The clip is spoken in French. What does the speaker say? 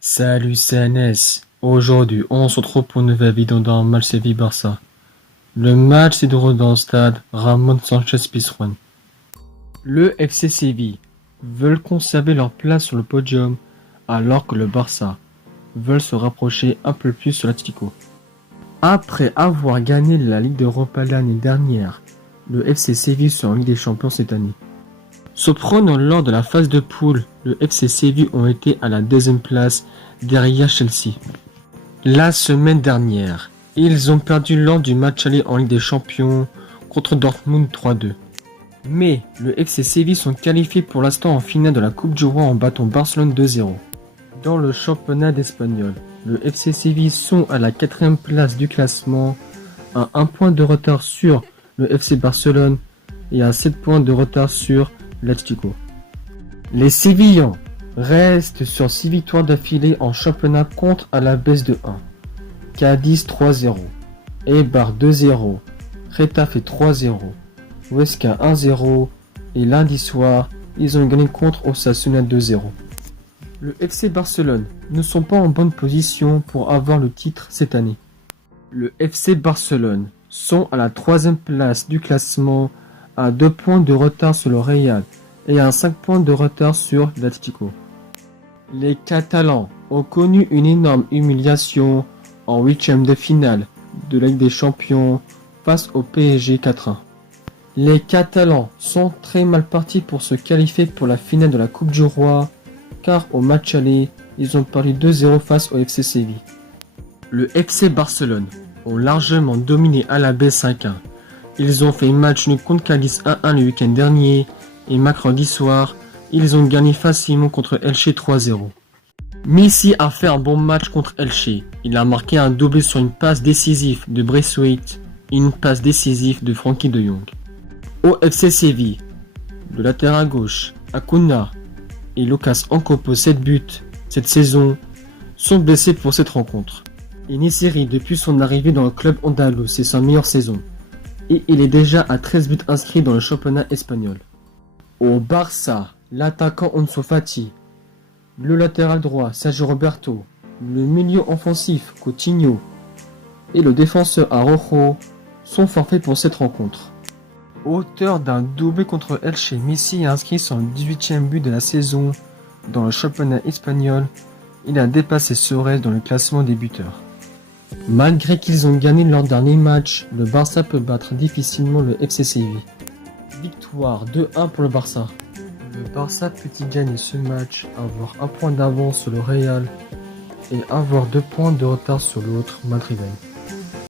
Salut CNS, aujourd'hui on se retrouve pour une nouvelle vidéo dans le match Séville-Barça. Le match s'est déroulé dans le stade Ramon Sánchez-Pizjuán. Le FC Séville veulent conserver leur place sur le podium alors que le Barça veulent se rapprocher un peu plus sur l'Atlético. Après avoir gagné la Ligue d'Europa l'année dernière, le FC Séville sera en Ligue des Champions cette année. Surprenant lors de la phase de poule, le FC Séville ont été à la deuxième place derrière Chelsea. La semaine dernière, ils ont perdu lors du match aller en Ligue des Champions contre Dortmund 3-2. Mais le FC Séville sont qualifiés pour l'instant en finale de la Coupe du Roi en battant Barcelone 2-0. Dans le championnat d'Espagnol, le FC Séville sont à la 4e place du classement, à 1 point de retard sur le FC Barcelone et à 7 points de retard sur l'Atlético. Les Sévillans restent sur 6 victoires d'affilée en championnat contre à la baisse de 1. Cadiz 3-0, Eibar 2-0, Getafe 3-0, Huesca 1-0 et lundi soir, ils ont gagné contre Osasuna 2-0. Le FC Barcelone ne sont pas en bonne position pour avoir le titre cette année. Le FC Barcelone sont à la 3e place du classement à 2 points de retard sur le Real et à 5 points de retard sur l'Atlético. Les Catalans ont connu une énorme humiliation en 8e de finale de la Ligue des Champions face au PSG 4-1. Les Catalans sont très mal partis pour se qualifier pour la finale de la Coupe du Roi car au match aller, ils ont perdu 2-0 face au FC Séville. Le FC Barcelone ont largement dominé Alavés 5-1. Ils ont fait match nul contre Cadiz 1-1 le week-end dernier et mercredi soir, ils ont gagné facilement contre Elche 3-0. Messi a fait un bon match contre Elche. Il a marqué un doublé sur une passe décisive de Braithwaite et une passe décisive de Frenkie de Jong. Au FC Séville, le latéral gauche, Acuna et Lucas Ocampos 7 buts cette saison sont blessés pour cette rencontre. Nesiri, depuis son arrivée dans le club andalou, c'est sa meilleure saison. Et il est déjà à 13 buts inscrits dans le championnat espagnol. Au Barça, l'attaquant Ansu Fati, le latéral droit Sergio Roberto, le milieu offensif Coutinho et le défenseur Araujo sont forfaits pour cette rencontre. Auteur d'un doublé contre Elche, Messi a inscrit son 18e but de la saison dans le championnat espagnol. Il a dépassé Suarez dans le classement des buteurs. Malgré qu'ils ont gagné leur dernier match, le Barça peut battre difficilement le FC Séville. Victoire 2-1 pour le Barça. Le Barça peut-il gagner ce match, avoir 1 point d'avance sur le Real et avoir 2 points de retard sur l'autre, madrilène.